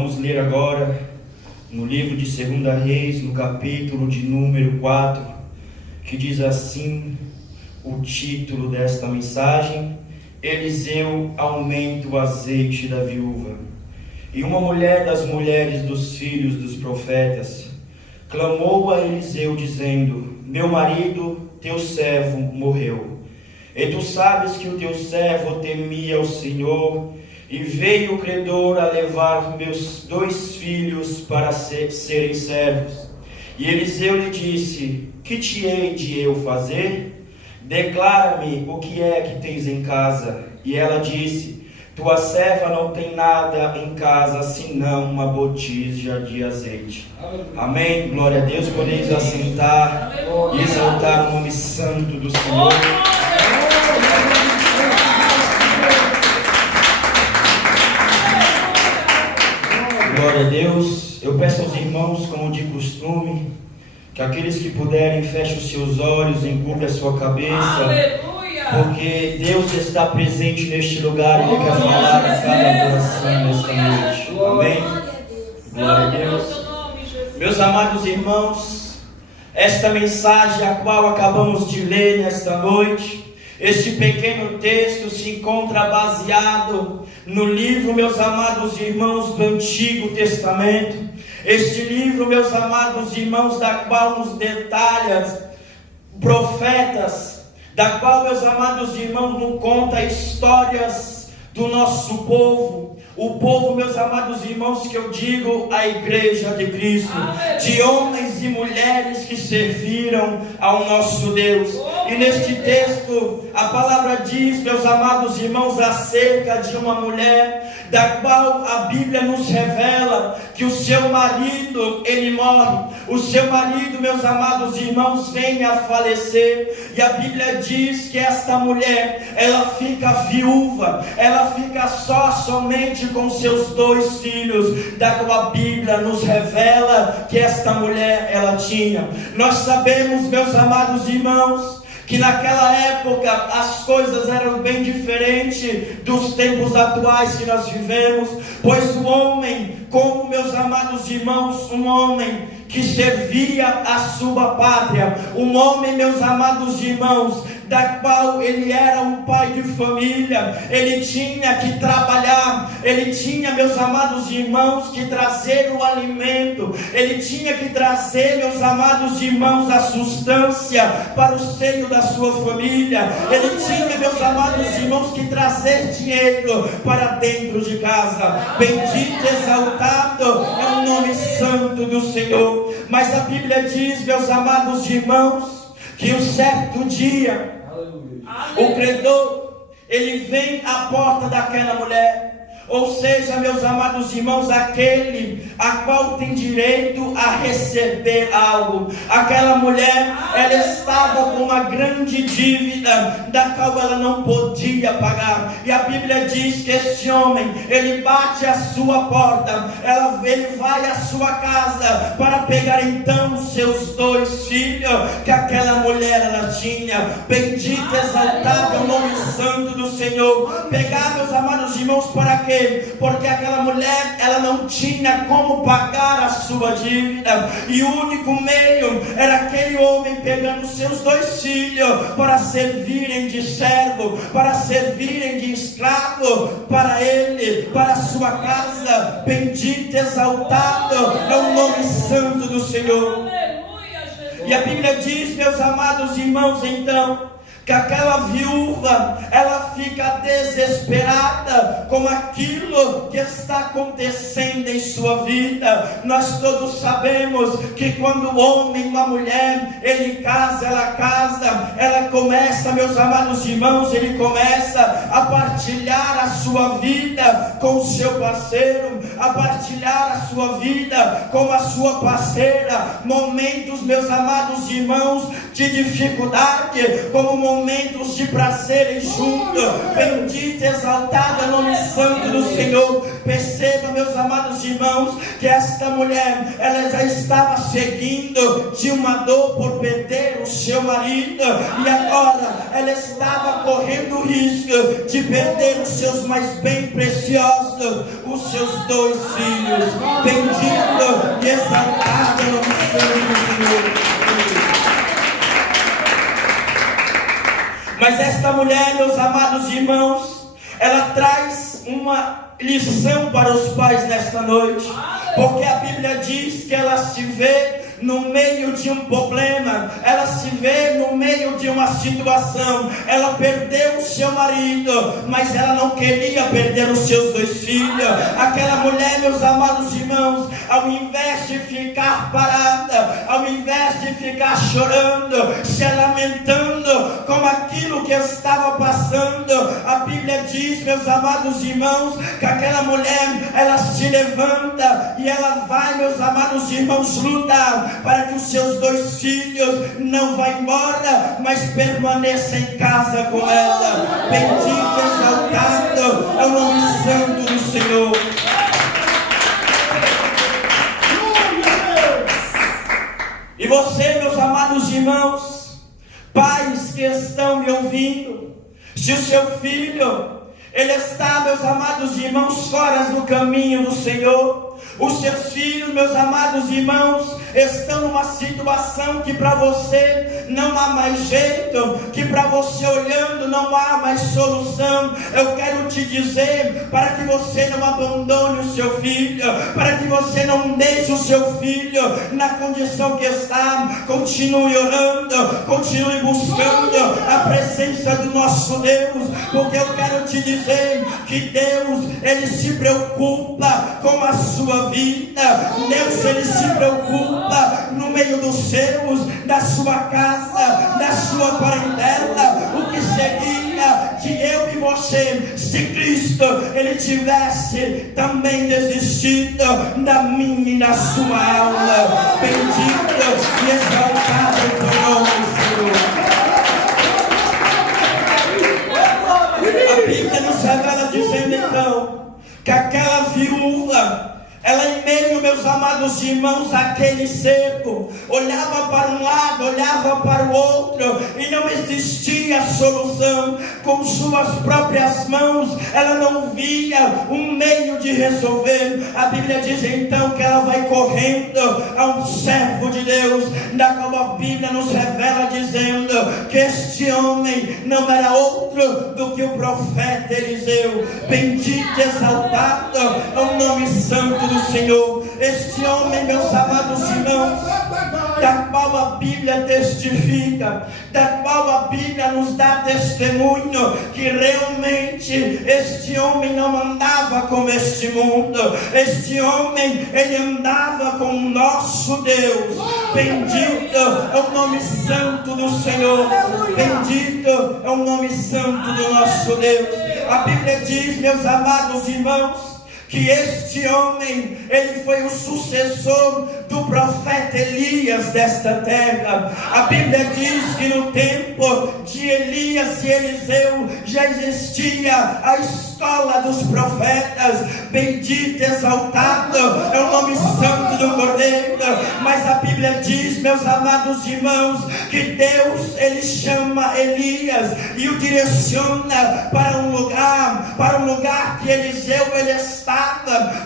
vamos ler agora no livro de 2 Reis, no capítulo de número 4, que diz assim o título desta mensagem: Eliseu aumenta o azeite da viúva. E uma mulher das mulheres dos filhos dos profetas clamou a Eliseu dizendo: Meu marido, teu servo, morreu. E tu sabes que o teu servo temia o Senhor, e veio o credor a levar meus 2 filhos para serem servos. E Eliseu lhe disse: Que te hei de eu fazer? Declara-me o que é que tens em casa. E ela disse: Tua serva não tem nada em casa, senão uma botija de azeite. Amém. Glória a Deus. Podeis assentar e exaltar o nome santo do Senhor. Glória a Deus. Eu peço aos irmãos, como de costume, que aqueles que puderem fechem os seus olhos, encubram a sua cabeça. Aleluia! Porque Deus está presente neste lugar e Ele quer falar a cada coração nesta noite. Amém? Glória a Deus. Meus amados irmãos, esta mensagem a qual acabamos de ler nesta noite, este pequeno texto se encontra baseado no livro, meus amados irmãos, do Antigo Testamento. Este livro, meus amados irmãos, da qual nos detalha profetas, da qual, meus amados irmãos, nos conta histórias do nosso povo. O povo, meus amados irmãos, que eu digo, a igreja de Cristo, de homens e mulheres que serviram ao nosso Deus. E neste texto, a palavra diz, meus amados irmãos, acerca de uma mulher, da qual a Bíblia nos revela que o seu marido, ele morre. O seu marido, meus amados irmãos, vem a falecer. E a Bíblia diz que esta mulher, ela fica viúva, ela fica somente com seus 2 filhos, da qual a Bíblia nos revela que esta mulher, ela tinha. Nós sabemos, meus amados irmãos, que naquela época as coisas eram bem diferentes dos tempos atuais que nós vivemos, pois o homem, como, meus amados irmãos, um homem que servia a sua pátria, um homem, meus amados irmãos, da qual ele era um pai de família, ele tinha que trabalhar, ele tinha, meus amados irmãos, que trazer o alimento, ele tinha que trazer, meus amados irmãos, a substância para o seio da sua família, ele tinha, meus amados irmãos, que trazer dinheiro para dentro de casa. Bendito, exaltado é o nome santo do Senhor. Mas a Bíblia diz, meus amados irmãos, que um certo dia o credor, ele vem à porta daquela mulher. Ou seja, meus amados irmãos, aquele a qual tem direito a receber algo. Aquela mulher, ela estava com uma grande dívida, da qual ela não podia pagar. E a Bíblia diz que esse homem, ele bate a sua porta, ele vai à sua casa para pegar então os seus 2 filhos que aquela mulher ela tinha. Bendito, exaltado é o nome santo do Senhor. Pegar, meus amados irmãos, para quê? Porque aquela mulher, ela não tinha como pagar a sua dívida, e o único meio era aquele homem pegando seus 2 filhos para servirem de servo, para servirem de escravo para ele, para a sua casa. Bendito, exaltado é o nome santo do Senhor. E a Bíblia diz, meus amados irmãos, então, que aquela viúva, ela fica desesperada com aquilo que está acontecendo em sua vida. Nós todos sabemos que quando o homem, uma mulher, ele casa, ela começa, meus amados irmãos, ele começa a partilhar a sua vida com o seu parceiro, a partilhar a sua vida com a sua parceira. Momentos, meus amados irmãos, de dificuldade, como momentos de prazer juntos. Bendito, exaltado é o nome santo do Senhor. Perceba, meus amados irmãos, que esta mulher, ela já estava seguindo de uma dor por perder o seu marido, e a agora ela estava correndo o risco de perder os seus mais bem preciosos, os seus 2 filhos. Bendito e exaltado o nome do Senhor. Mas esta mulher, meus amados irmãos, ela traz uma lição para os pais nesta noite, porque a Bíblia diz que ela se vê no meio de um problema, ela se vê no meio de uma situação. Ela perdeu o seu marido, mas ela não queria perder os seus 2 filhos. Aquela mulher, meus amados irmãos, ao invés de ficar parada, ao invés de ficar chorando, se lamentando com aquilo que estava passando, a Bíblia diz, meus amados irmãos, que aquela mulher, ela se levanta e ela vai, meus amados irmãos, lutar para que os seus 2 filhos não vá embora, mas permaneça em casa com ela. Bendito e exaltado é o nome santo do Senhor. E você, meus amados irmãos, pais que estão me ouvindo, se o seu filho, ele está, meus amados irmãos, fora do caminho do Senhor, os seus filhos, meus amados irmãos, estão numa situação que para você não há mais jeito, que para você olhando não há mais solução. Eu quero te dizer, para que você não abandone o seu filho, para que você não deixe o seu filho na condição que está, continue orando, continue buscando a presença do nosso Deus, porque eu quero te dizer que Deus, Ele se preocupa com a sua vida. Deus, Ele se preocupa no meio dos seus, da sua casa, da sua parentela. O que seria de eu e você se Cristo, Ele tivesse também desistido da minha e da sua alma? Bendito e exaltado o teu nome, Senhor. A Bíblia nos revela dizendo então que aquela viúva, ela em meio, meus amados irmãos, àquele cerco, olhava para um lado, olhava para o outro, e não existia solução. Com suas próprias mãos, ela não via um meio de resolver. A Bíblia diz então que ela vai correndo a um servo de Deus, da qual a Bíblia nos revela dizendo que este homem não era outro do que o profeta Eliseu. Bendito e exaltado é o nome santo do Senhor. Este homem, meus amados irmãos, da qual a Bíblia testifica, da qual a Bíblia nos dá testemunho que realmente este homem não andava com este mundo. Este homem, ele andava com o nosso Deus. Bendito é o nome santo do Senhor. Bendito é o nome santo do nosso Deus. A Bíblia diz, meus amados irmãos, que este homem, ele foi o sucessor do profeta Elias desta terra. A Bíblia diz que no tempo de Elias e Eliseu já existia a escola dos profetas. Bendito e exaltado é o nome santo do Cordeiro. Mas a Bíblia diz, meus amados irmãos, que Deus, ele chama Elias e o direciona para um lugar que Eliseu, ele estava,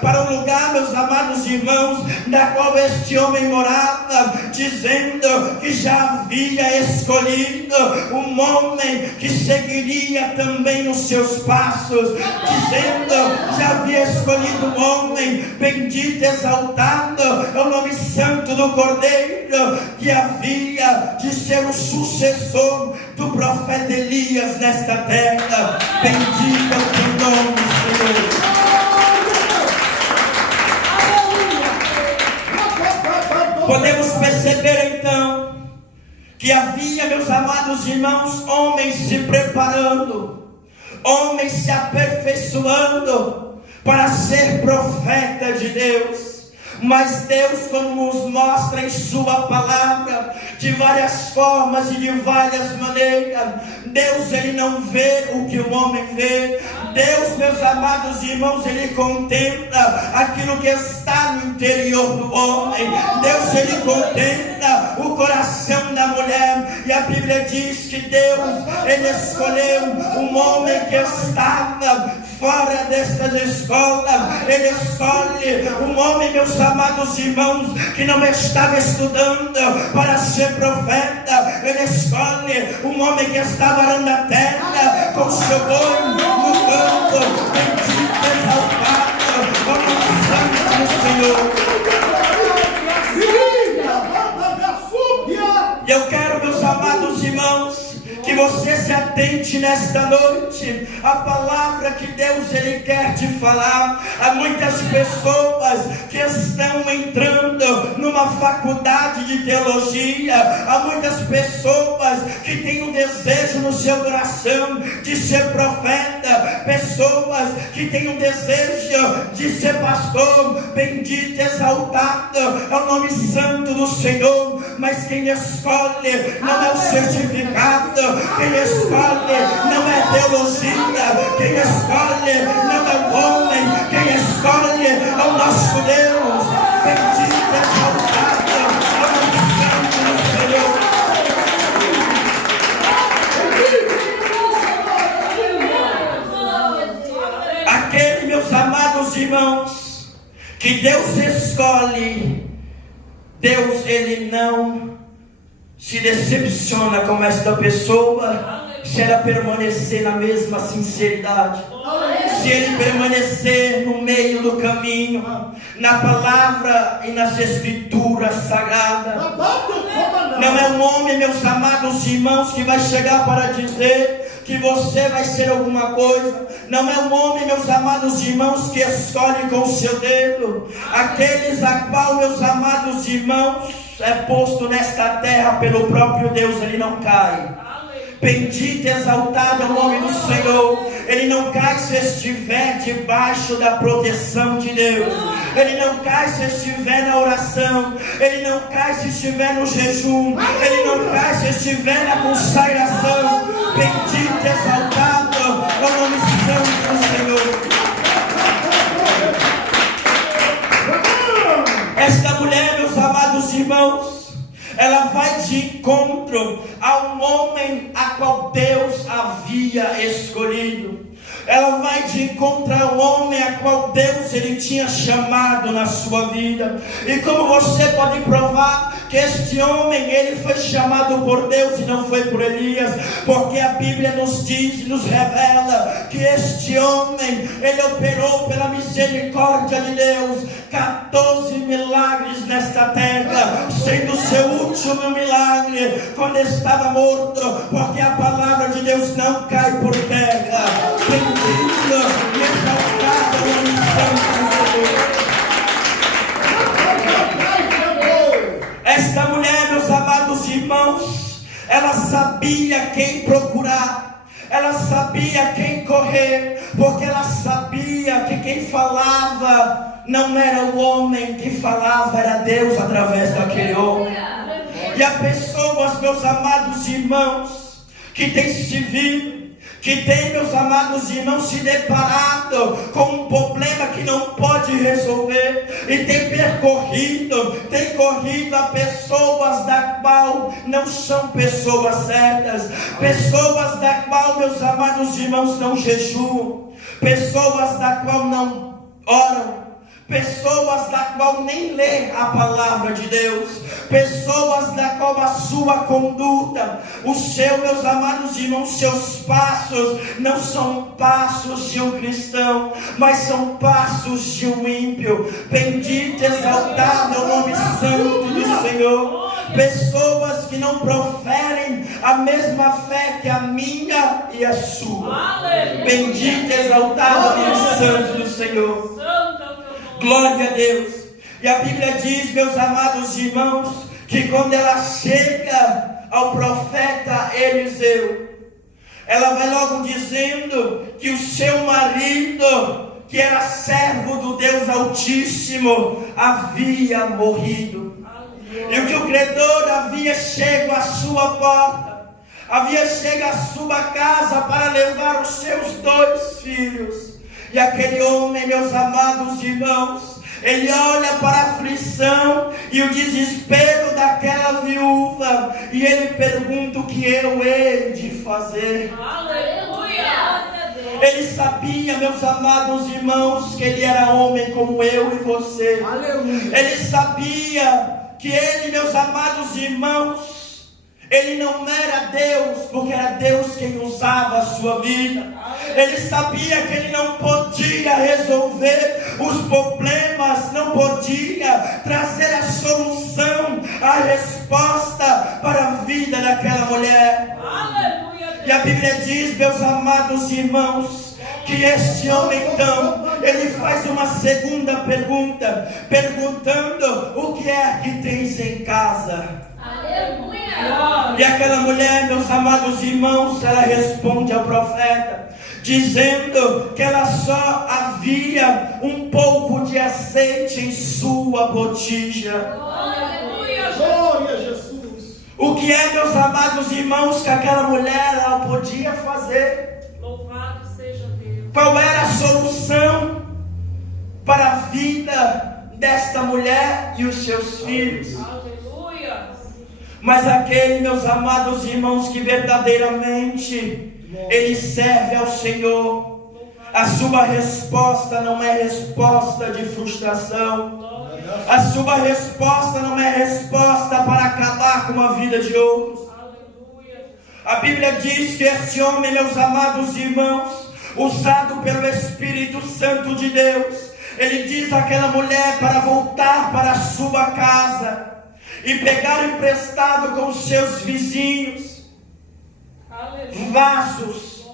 para um lugar, meus amados irmãos, da qual este homem morava, dizendo que já havia escolhido um homem que seguiria também os seus passos, dizendo, já havia escolhido um homem, bendito e exaltado é o nome santo do Cordeiro, que havia de ser o sucessor do profeta Elias nesta terra. Bendito é o teu nome, Senhor. Podemos perceber então que havia, meus amados irmãos, homens se preparando, homens se aperfeiçoando para ser profeta de Deus. Mas Deus, quando nos mostra em sua palavra, de várias formas e de várias maneiras, Deus, Ele não vê o que o homem vê. Deus, meus amados irmãos, Ele contempla aquilo que está no interior do homem. Deus, Ele contempla o coração da mulher. E a Bíblia diz que Deus, Ele escolheu um homem que estava fora destas escolas. Ele escolhe um homem, meus amados irmãos, que não estava estudando para ser profeta. Ele escolhe um homem que estava arando a terra com seu boi no campo. Bendito, exaltado, como o santo do Senhor. E eu quero, meus amados irmãos, que você se atente nesta noite à palavra que Deus, Ele quer te falar. Há muitas pessoas que estão entrando numa faculdade de teologia. Há muitas pessoas que têm um desejo no seu coração de ser profeta. Pessoas que têm um desejo de ser pastor. Bendito, exaltado é o nome santo do Senhor. Mas quem escolhe não é o certificado. Quem escolhe não é teologia. Quem escolhe não é o homem. Quem escolhe é o nosso Deus. Bendito, exaltado é o nome santo do Senhor. Aquele, meus amados irmãos, que Deus escolhe, Deus, Ele não se decepciona com esta pessoa se ela permanecer na mesma sinceridade, se ele permanecer no meio do caminho, na palavra e nas escrituras sagradas. Não é um homem, meus amados irmãos, que vai chegar para dizer que você vai ser alguma coisa. Não é um homem, meus amados irmãos, que escolhe com o seu dedo. Aqueles a qual, meus amados irmãos, é posto nesta terra pelo próprio Deus, ele não cai. Bendito e exaltado é o nome do Senhor. Ele não cai se estiver debaixo da proteção de Deus. Ele não cai se estiver na oração. Ele não cai se estiver no jejum. Ele não cai se estiver na consagração. Bendito e exaltado é o nome santo do Senhor. Esta mulher, meus amados irmãos, ela vai de encontro a um homem a qual Deus havia escolhido. Ela vai de encontro a um homem a qual Deus, Ele tinha chamado na sua vida. E como você pode provar que este homem, ele foi chamado por Deus e não foi por Elias? Porque a Bíblia nos diz, nos revela que este homem, ele operou pela misericórdia de Deus 14 milagres nesta terra, sendo seu último milagre quando estava morto, porque a palavra de Deus não cai por terra. Bendito e exaltado é o nome santo do Senhor. Esta mulher, meus amados irmãos, ela sabia quem procurar, ela sabia quem correr, porque ela sabia que quem falava não era o homem que falava, era Deus através daquele homem. E há pessoas, meus amados irmãos, que têm se visto, que tem, meus amados irmãos, se deparado com um problema que não pode resolver, e tem corrido a pessoas da qual não são pessoas certas, pessoas da qual, meus amados irmãos, não jejuam, pessoas da qual não oram, pessoas da qual nem lê a palavra de Deus, pessoas da qual a sua conduta, meus amados irmãos, seus passos não são passos de um cristão, mas são passos de um ímpio. Bendito e exaltado é o nome santo do Senhor. Pessoas que não proferem a mesma fé que a minha e a sua. Bendito e exaltado é o nome santo do Senhor. Glória a Deus. E a Bíblia diz, meus amados irmãos, que quando ela chega ao profeta Eliseu, ela vai logo dizendo que o seu marido que era servo do Deus Altíssimo, havia morrido. E o que o credor havia chego à sua porta, havia chego à sua casa para levar os seus 2 filhos. E aquele homem, meus amados irmãos, ele olha para a aflição e o desespero daquela viúva, e ele pergunta o que eu hei de fazer. Aleluia! Ele sabia, meus amados irmãos, que ele era homem como eu e você. Aleluia. Ele sabia que ele, meus amados irmãos, ele não era Deus, porque era Deus quem usava a sua vida. Ele sabia que ele não podia resolver os problemas, não podia trazer a solução, a resposta para a vida daquela mulher. Aleluia! E a Bíblia diz, meus amados irmãos, que este homem então, ele faz uma segunda pergunta, perguntando: o que é que tens em casa? Aleluia! E aquela mulher, meus amados irmãos, ela responde ao profeta, dizendo que ela só havia um pouco de azeite em sua botija. Aleluia! Glória a Jesus. O que é, meus amados irmãos, que aquela mulher ela podia fazer? Louvado seja Deus. Qual era a solução para a vida desta mulher e os seus filhos? Aleluia! Mas aquele, meus amados irmãos, que verdadeiramente ele serve ao Senhor, a sua resposta não é resposta de frustração. A sua resposta não é resposta para acabar com a vida de outros. Aleluia! A Bíblia diz que esse homem, meus amados irmãos, usado pelo Espírito Santo de Deus, ele diz àquela mulher para voltar para a sua casa e pegar emprestado com os seus vizinhos Aleluia! vasos,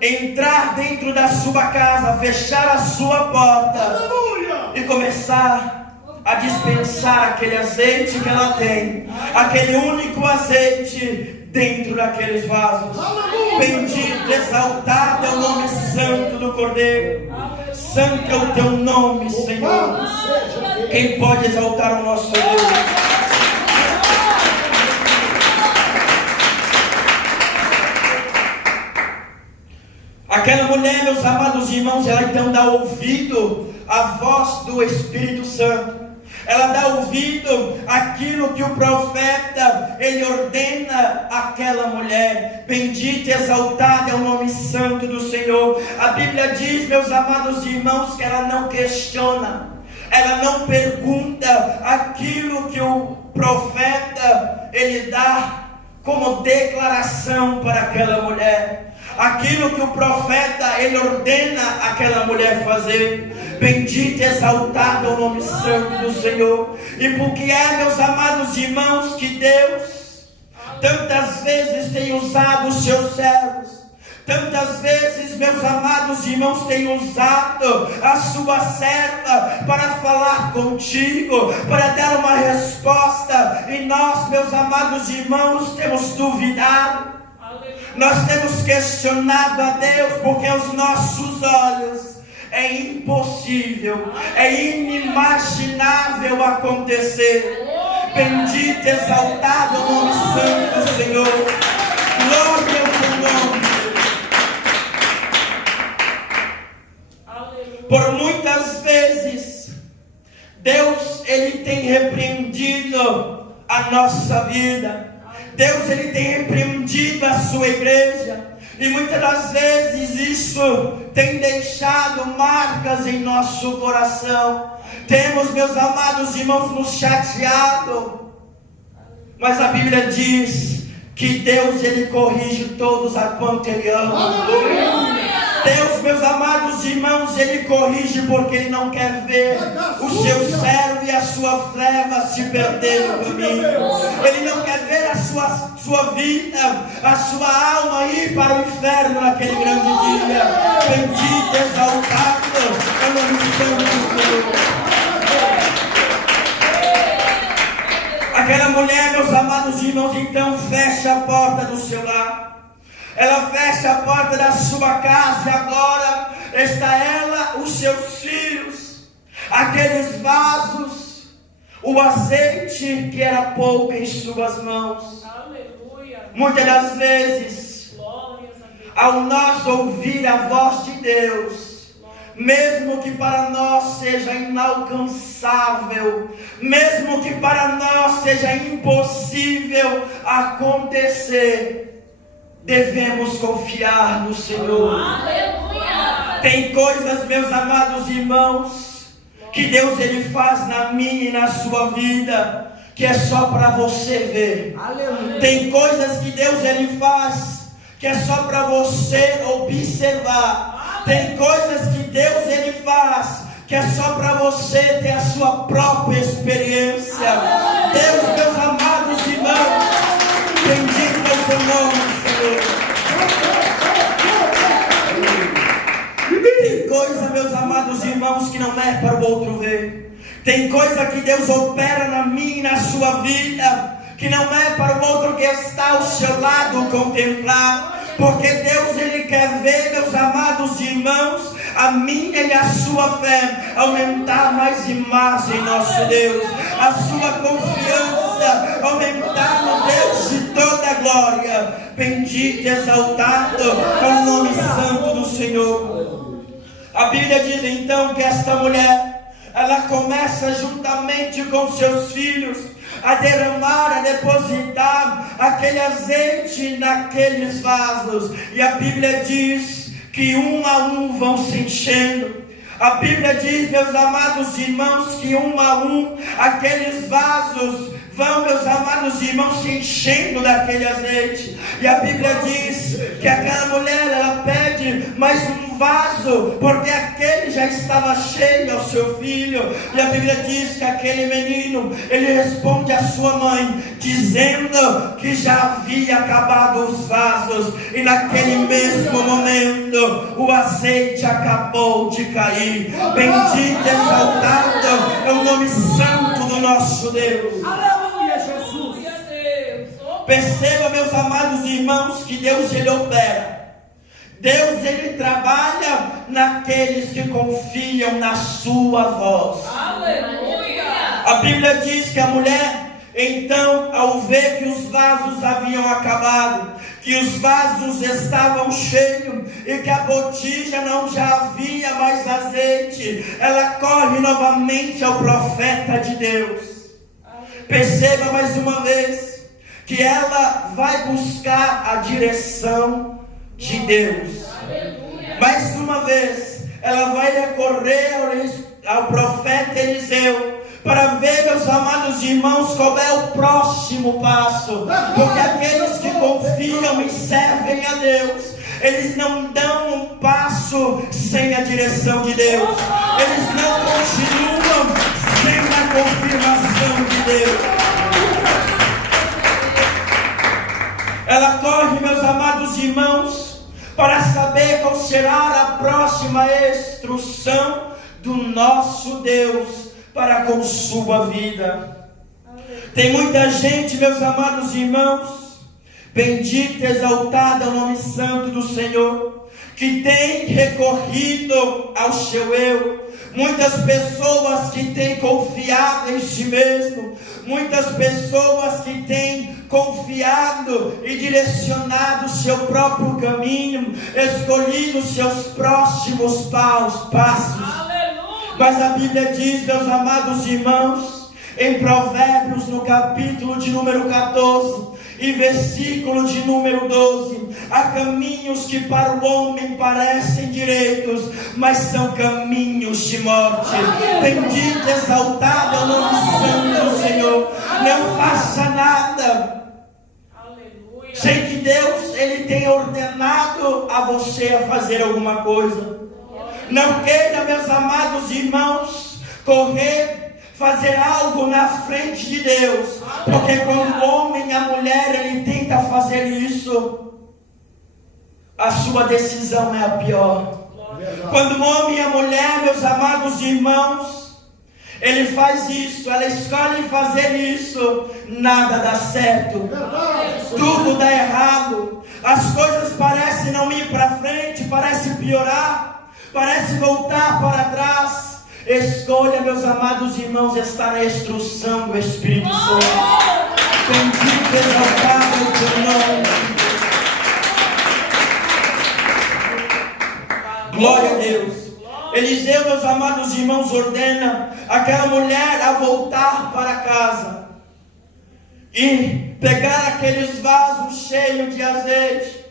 entrar dentro da sua casa, fechar a sua porta Aleluia. e começar a dispensar aquele azeite que ela tem, aquele único azeite dentro daqueles vasos. Bendito, exaltado é o nome santo do Cordeiro. Santo é o teu nome, Senhor. Louvado seja Deus. Quem pode exaltar o nosso Deus? Aquela mulher, meus amados irmãos, ela então dá ouvido à voz do Espírito Santo. Ela dá ouvido àquilo que o profeta, ele ordena àquela mulher. Bendito e exaltado é o nome santo do Senhor. A Bíblia diz, meus amados irmãos, que ela não questiona, ela não pergunta aquilo que o profeta, ele dá como declaração para aquela mulher. Aquilo que o profeta, ele ordena aquela mulher fazer. Bendito e exaltado é o nome santo do Senhor. E porque é, meus amados irmãos, que Deus tantas vezes tem usado os seus servos, tantas vezes, meus amados irmãos, tem usado a sua serva para falar contigo, para dar uma resposta, e nós, meus amados irmãos, temos duvidado. Nós temos questionado a Deus, porque aos nossos olhos é impossível, é inimaginável acontecer. Bendito e exaltado o nome santo do Senhor. Glória ao teu nome. Por muitas vezes Deus, ele tem repreendido a nossa vida. Deus, ele tem repreendido a sua igreja, e muitas das vezes isso tem deixado marcas em nosso coração. Temos, meus amados irmãos, nos chateado, mas a Bíblia diz que Deus, ele corrige todos a quanto ele ama. Aleluia. Deus, meus amados irmãos, ele corrige porque ele não quer ver o seu servo e a sua serva se perder no caminho. Ele não quer ver a sua vida, a sua alma ir para o inferno naquele grande dia. Bendito, exaltado é o nome santo do Senhor. Aquela mulher, meus amados irmãos, então fecha a porta do seu lar. Ela fecha a porta da sua casa e agora está ela, os seus filhos, aqueles vasos, o azeite que era pouco em suas mãos. Aleluia. Muitas das vezes, Glórias a Deus. ao nós ouvir a voz de Deus, mesmo que para nós seja inalcançável, mesmo que para nós seja impossível acontecer, devemos confiar no Senhor. Aleluia. Tem coisas, meus amados irmãos, que Deus ele faz na minha e na sua vida, que é só para você ver. Aleluia. Tem coisas que Deus ele faz, que é só para você observar. Tem coisas que Deus ele faz, que é só para você ter a sua própria experiência. Deus, meus amados irmãos, bendito é o teu nome, Senhor. Tem coisa, meus amados irmãos, que não é para o outro ver. Tem coisa que Deus opera na minha e na sua vida, que não é para o outro que está ao seu lado contemplar. Porque Deus ele quer ver, meus amados irmãos, a minha e a sua fé aumentar mais e mais em nosso Deus, a sua confiança aumentar no Deus de toda a glória. Bendito e exaltado é o nome santo do Senhor. A Bíblia diz então que esta mulher, ela começa juntamente com seus filhos a derramar, a depositar aquele azeite naqueles vasos. E a Bíblia diz que um a um vão se enchendo. A Bíblia diz, meus amados irmãos, que um a um aqueles vasos vão, meus amados irmãos, se enchendo daquele azeite. E a Bíblia diz que aquela mulher, ela pede mais um vaso, porque aquele já estava cheio ao seu filho. E a Bíblia diz que aquele menino, ele responde à sua mãe, dizendo que já havia acabado os vasos. E naquele mesmo momento, o azeite acabou de cair. Bendito e exaltado é o nome santo do nosso Deus. Aleluia, Jesus. Perceba, meus amados irmãos, que Deus ele opera. Deus ele trabalha naqueles que confiam na sua voz. Aleluia. A Bíblia diz que a mulher, então, ao ver que os vasos haviam acabado, que os vasos estavam cheios e que a botija não já havia mais azeite, ela corre novamente ao profeta de Deus. Perceba mais uma vez que ela vai buscar a direção de Deus. Mais uma vez, ela vai recorrer ao profeta Eliseu para ver, meus amados irmãos, qual é o próximo passo. Porque aqueles que confiam e servem a Deus, eles não dão um passo sem a direção de Deus. Eles não continuam sem a confirmação de Deus. Ela corre, meus amados irmãos, para saber qual será a próxima instrução do nosso Deus para com sua vida. Tem muita gente, meus amados irmãos, bendito e exaltado é o nome santo do Senhor, que tem recorrido ao seu eu. Muitas pessoas que têm confiado em si mesmo, muitas pessoas que têm confiado e direcionado o seu próprio caminho, escolhido os seus próximos passos. Mas a Bíblia diz, meus amados irmãos, em Provérbios, no capítulo de número 14 e versículo de número 12, há caminhos que para o homem parecem direitos, mas são caminhos de morte. Bendito, exaltado é o nome santo do Senhor. Não faça nada sem que Deus ele tenha ordenado a você a fazer alguma coisa. Não queira, meus amados irmãos, correr, fazer algo na frente de Deus, porque quando o homem e a mulher ele tenta fazer isso, a sua decisão é a pior. Quando o homem e a mulher, meus amados irmãos, ele faz isso, ela escolhe fazer isso, nada dá certo, tudo dá errado, as coisas parecem não ir para frente, parecem piorar. parece voltar para trás. Escolha, meus amados irmãos, estar na instrução do Espírito Santo. Bendito, exaltado é o teu nome. Glória a Deus. Eliseu, meus amados irmãos, ordena aquela mulher a voltar para casa e pegar aqueles vasos cheios de azeite,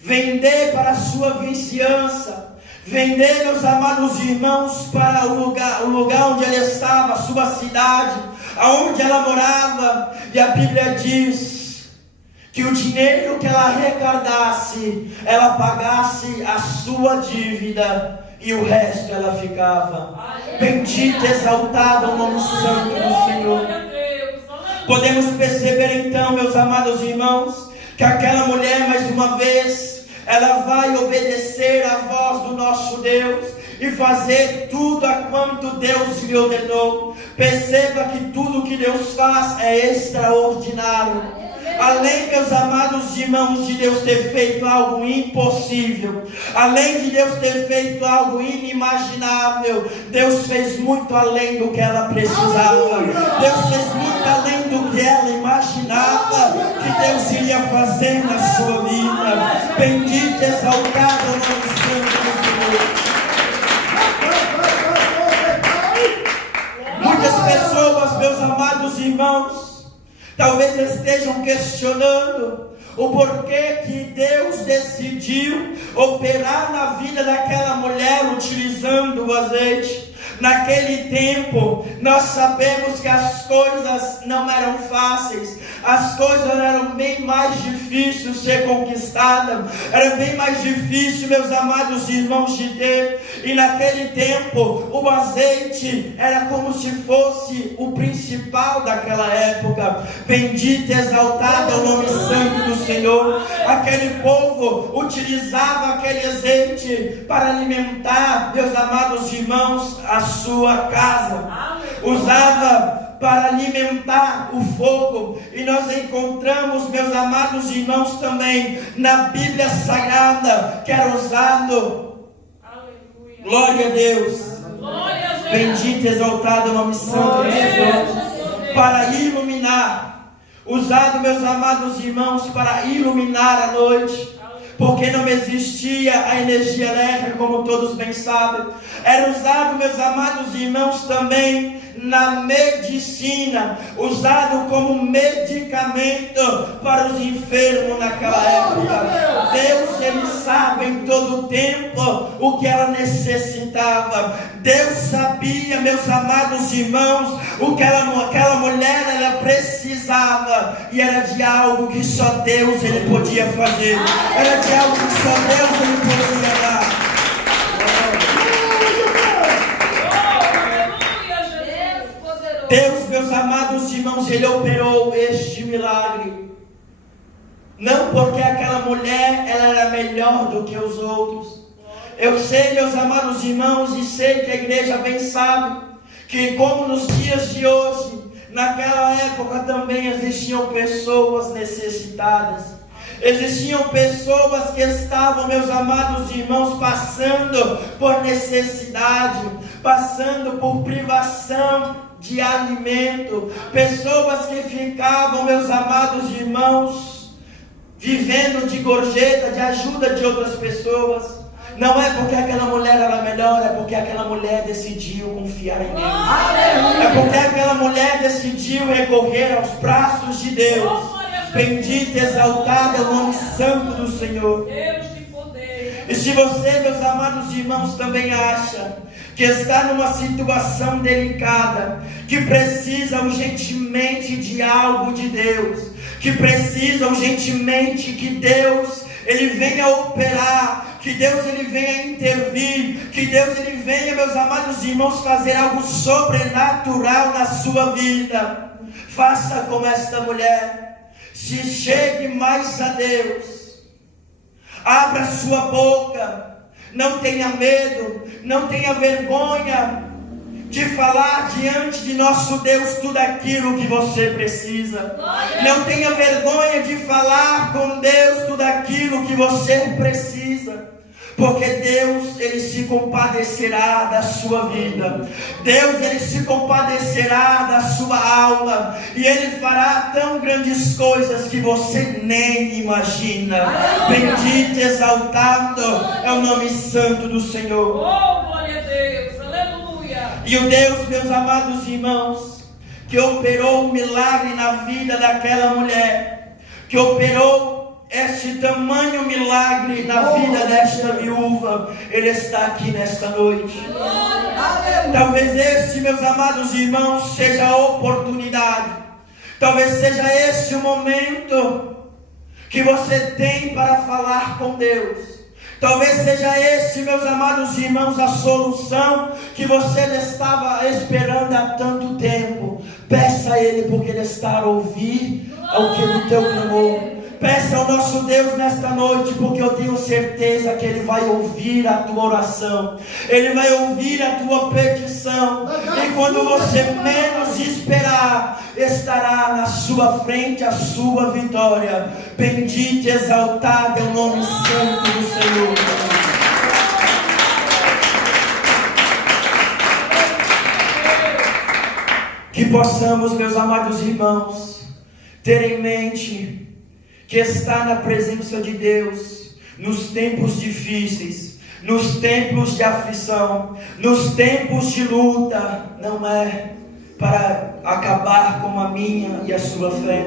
vender para a sua vizinhança, vender, meus amados irmãos, para o lugar onde ela estava, a sua cidade, aonde ela morava. E a Bíblia diz que o dinheiro que ela arrecadasse, ela pagasse a sua dívida e o resto ela ficava. Bendito, exaltado é o nome santo do Senhor. Podemos perceber então, meus amados irmãos, que aquela mulher, mais uma vez, ela vai obedecer à voz do nosso Deus e fazer tudo a quanto Deus lhe ordenou. Perceba que tudo que Deus faz é extraordinário. Além, meus amados irmãos, de Deus ter feito algo impossível, além de Deus ter feito algo inimaginável, Deus fez muito além do que ela precisava. Deus fez muito além do que ela imaginava que Deus iria fazer na sua vida. Bendito, exaltado o nome santo do Senhor. Muitas pessoas, meus amados irmãos, talvez estejam questionando o porquê que Deus decidiu operar na vida daquela mulher utilizando o azeite. Naquele tempo, nós sabemos que as coisas não eram fáceis, as coisas eram bem mais difíceis de ser conquistadas, era bem mais difícil, meus amados irmãos, de ter. E naquele tempo, o azeite era como se fosse o principal daquela época. Bendito e exaltado é o nome santo do Senhor. Aquele povo utilizava aquele azeite para alimentar, meus amados irmãos, a sua casa. Usava para alimentar o fogo. E nós encontramos, meus amados irmãos, também na Bíblia Sagrada, que era usado. Aleluia. Glória a Deus. Glória a Deus. Bendito e exaltado o nome santo do Senhor. Para iluminar. Usado, meus amados irmãos, para iluminar a noite. Porque não existia a energia elétrica, como todos bem sabem. Era usado, meus amados irmãos, também na medicina, usado como medicamento para os enfermos naquela época. Deus, Ele sabe em todo o tempo o que ela necessitava. Deus sabia, meus amados irmãos, o que aquela mulher ela precisava, e era de algo que só Deus Ele podia fazer. Era de algo que só Deus Ele podia dar. Deus, meus amados irmãos, Ele operou este milagre. Não porque aquela mulher ela era melhor do que os outros. Eu sei, meus amados irmãos, e sei que a igreja bem sabe, que como nos dias de hoje, naquela época também existiam pessoas necessitadas. Existiam pessoas que estavam, meus amados irmãos, passando por necessidade, passando por privação de alimento, pessoas que ficavam, meus amados irmãos, vivendo de gorjeta, de ajuda de outras pessoas. Não é porque aquela mulher era melhor, é porque aquela mulher decidiu confiar em Deus. É porque aquela mulher decidiu recorrer aos braços de Deus. Bendito e exaltado é o nome santo do Senhor. E se você, meus amados irmãos, também acha que está numa situação delicada, que precisa urgentemente de algo de Deus, que precisa urgentemente que Deus Ele venha operar, que Deus Ele venha intervir, que Deus Ele venha, meus amados irmãos, fazer algo sobrenatural na sua vida, faça como esta mulher, se chegue mais a Deus, abra sua boca, não tenha medo, não tenha vergonha de falar diante de nosso Deus tudo aquilo que você precisa. Não tenha vergonha de falar com Deus tudo aquilo que você precisa. porque Deus, Ele se compadecerá da sua vida. Deus, Ele se compadecerá da sua alma, e Ele fará tão grandes coisas que você nem imagina. Bendito e exaltado é o nome santo do Senhor. Oh, glória a Deus. Aleluia. E o Deus, meus amados irmãos, que operou um milagre na vida daquela mulher, que operou este tamanho milagre na vida desta viúva, Ele está aqui nesta noite. Talvez este, meus amados irmãos, seja a oportunidade, talvez seja este o momento que você tem para falar com Deus. Talvez seja este, meus amados irmãos, a solução que você já estava esperando há tanto tempo. Peça a Ele, porque Ele está a ouvir o que do teu clamor. Peça ao nosso Deus nesta noite, porque eu tenho certeza que Ele vai ouvir a tua oração, Ele vai ouvir a tua petição, e quando você menos esperar, estará na sua frente a sua vitória. Bendito e exaltado é o nome santo do Senhor. Que possamos, meus amados irmãos, ter em mente que estar na presença de Deus nos tempos difíceis, nos tempos de aflição, nos tempos de luta, não é para acabar com a minha e a sua fé.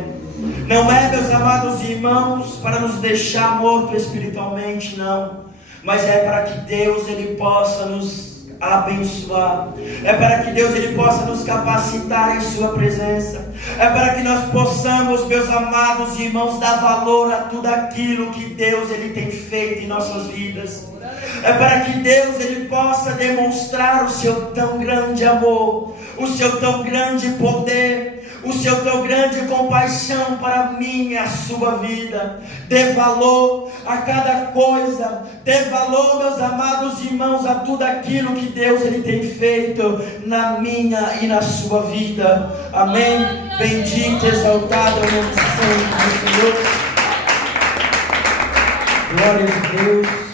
Não é, meus amados irmãos, para nos deixar mortos espiritualmente, não. Mas é para que Deus, Ele possa nos abençoar. É para que Deus, Ele possa nos capacitar em sua presença. É para que nós possamos, meus amados irmãos, dar valor a tudo aquilo que Deus, Ele tem feito em nossas vidas. É para que Deus, Ele possa demonstrar o seu tão grande amor, o seu tão grande poder, o seu tão grande compaixão para mim e a sua vida. Dê valor a cada coisa, dê valor, meus amados irmãos, a tudo aquilo que Deus, Ele tem feito na minha e na sua vida. Amém? Bendito e exaltado é o nome santo do Senhor. Glória a Deus.